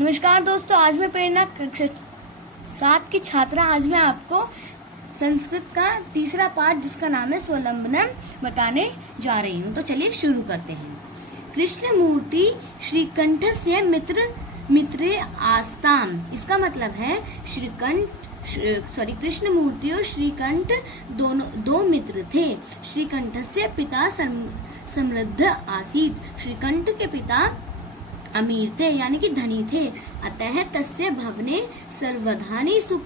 नमस्कार दोस्तों, आज मैं प्रेरणा कक्षा 7 की छात्रा। आज मैं आपको संस्कृत का तीसरा पाठ जिसका नाम है स्वलंबनम बताने जा रही हूँ। तो चलिए शुरू करते हैं। कृष्ण मूर्ति श्रीकंठस्य मित्रे आस्ताम। इसका मतलब है कृष्ण मूर्ति और श्रीकंठ दो मित्र थे। श्रीकंठस्य पिता समृद्ध आसीत। श्रीकंठ के पिता अमीर थे यानी कि धनी थे। अतः तस्य भवने सर्वधानि सुख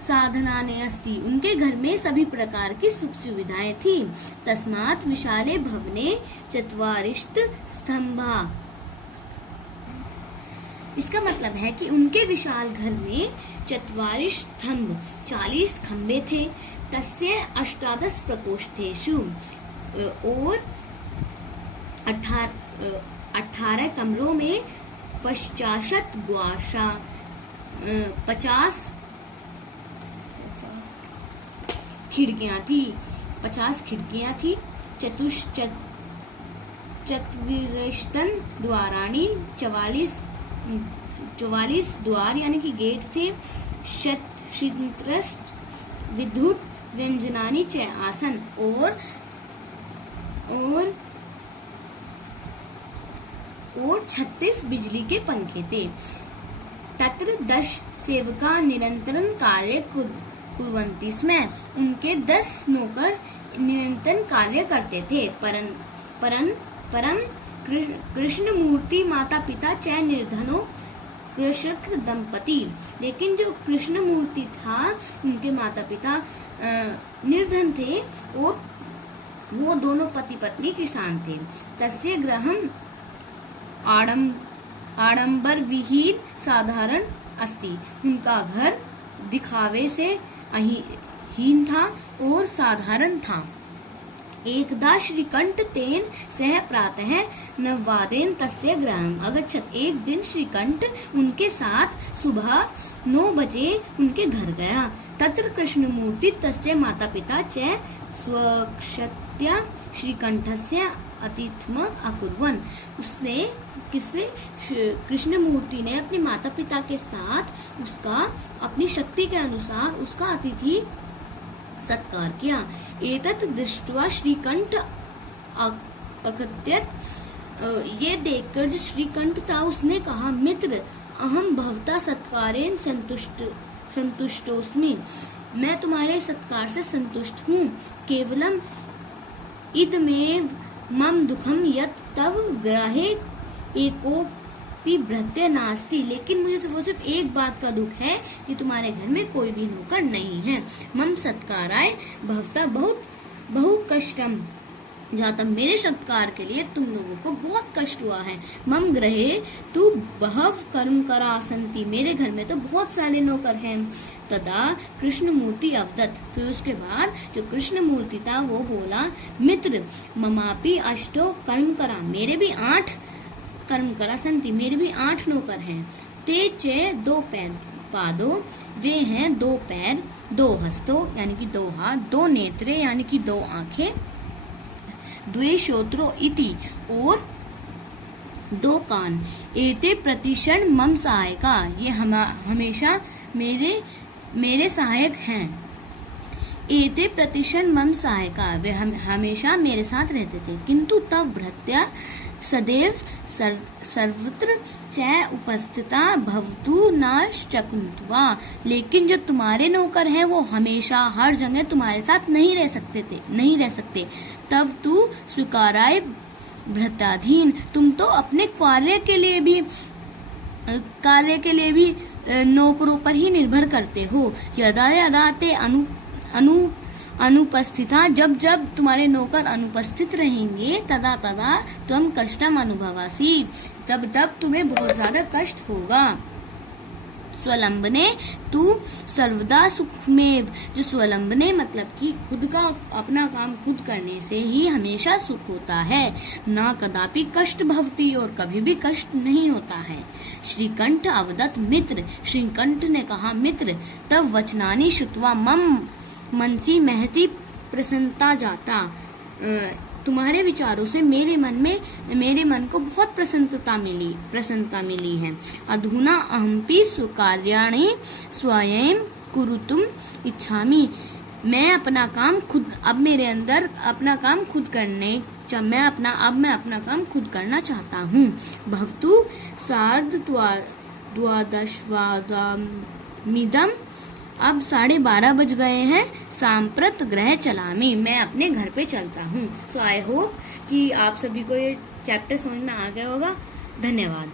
साधनानि अस्ति। उनके घर में सभी प्रकार की सुख सुविधाएं थी। तस्मात् विशाले भवने चत्वारिंशत् स्तंभा। इसका मतलब है कि उनके विशाल घर में 40 खंबे थे। तस्य 18 प्रकोष्ठेषु और 18 कमरों में 50 ग्वाशा 50 खिड़कियां थी। 50 खिड़कियां थी। चतुर्विंशतन द्वाराणि 44 द्वार यानी कि गेट थे। शतशित्रस्त विद्युत व्यंजनानि च आसन और 36 बिजली के पंखे थे। तत्र 10 सेवका निरंतर कार्य कुर्वन्ति स्म। उनके 10 नौकर निरंतर कार्य करते थे। परम कृष्ण मूर्ति माता पिता च निर्धनो कृषक दंपति। लेकिन जो कृष्ण मूर्ति था उनके माता पिता निर्धन थे और वो दोनों पति पत्नी किसान थे। तस्य गृहम् आडंबर विहीन साधारण अस्ति। उनका घर दिखावे से हीन था और साधारण था। एकदा श्रीकंठ तेन सह प्रातः 9 तस्य गृहम् अगच्छत्। एक दिन श्रीकंठ उनके साथ सुबह 9 बजे उनके घर गया। तत्र कृष्णमूर्ति तस्य माता पिता च स्वक्षत्या श्रीकंठस्य अतिथ्यम् अकुर्वन्। कृष्ण मूर्ति ने अपने माता पिता के साथ उसका अपनी शक्ति के अनुसार उसका अतिथि सत्कार किया। एतत् दृष्ट्वा श्रीकंठ अकथयत्। ये देखकर जो श्रीकंठ था उसने कहा, मित्र अहम भवता सत्कारेण संतुष्टोस्मि। मैं तुम्हारे सत्कार से संतुष्ट हूँ। केवलम इदमेव मम दुखम यत् तव गृहे एकोपि भृत्य नास्ति। लेकिन मुझे सिर्फ एक बात का दुख है कि तुम्हारे घर में कोई भी नौकर नहीं है। मम सत्काराय भवता बहु कष्टम जातम। मेरे सत्कार के लिए तुम लोगों को बहुत कष्ट हुआ है। मम गृहे तु बहव कर्मकरा सन्ति। मेरे घर में तो बहुत सारे नौकर हैं। तदा कृष्ण मूर्ति अवदत्। फिर उसके बाद जो कृष्ण मूर्ति था वो बोला, मित्र ममापि अष्टो कर्मकरा। मेरे भी 8 कर्मकरा सन्ति। मेरे भी 8 नौकर हैं। ते च 2 पादो। वे हैं 2 पैर, 2 हस्तों यानी कि 2 हाथ, 2 नेत्रे यानी कि 2 आंखें, 2 श्रोत्रो इति और 2 कान। एते प्रतिक्षण मम सहायका। ये हमेशा मेरे सहायक हैं। एते प्रतिक्षण मम सहायका। वे हमेशा मेरे साथ रहते थे। किंतु तब भृत्या सदैव सर्वत्र च उपस्थिता भवतु न शकुंत्वा। लेकिन जो तुम्हारे नौकर हैं वो हमेशा हर जगह तुम्हारे साथ नहीं रह सकते। तब तू स्वीकाराय भृत्याधीन। तुम तो अपने कार्य के लिए भी नौकरों पर ही निर्भर करते हो। यदा यदा ते अनुपस्थिता। जब तुम्हारे नौकर अनुपस्थित रहेंगे तदा तुम कष्टम अनुभवासी। तब तुम्हें बहुत ज्यादा कष्ट होगा। स्वलंबने तू सर्वदा सुखमेव। जो स्वलंबने मतलब कि खुद का अपना काम खुद करने से ही हमेशा सुख होता है। न कदापि कष्ट भवति। और कभी भी कष्ट नहीं होता है। श्रीकंठ अवदत् मित्र। श्रीकंठ ने कहा, मित्र तब वचनानि श्रुत्वा मम मनसि महती प्रसन्नता जाता। तुम्हारे विचारों से मेरे मन को बहुत प्रसन्नता मिली है। अधुना अहमपि स्वकार्याणि स्वयं कुरुतुम इच्छामि। मैं अपना काम खुद करना चाहता हूँ। भवतु सार्धद्वादशवादमिदम्। अब 12:30 बज गए हैं। सांप्रत गृह चलामि। मैं अपने घर पे चलता हूँ। सो आई होप कि आप सभी को ये चैप्टर समझ में आ गया होगा। धन्यवाद।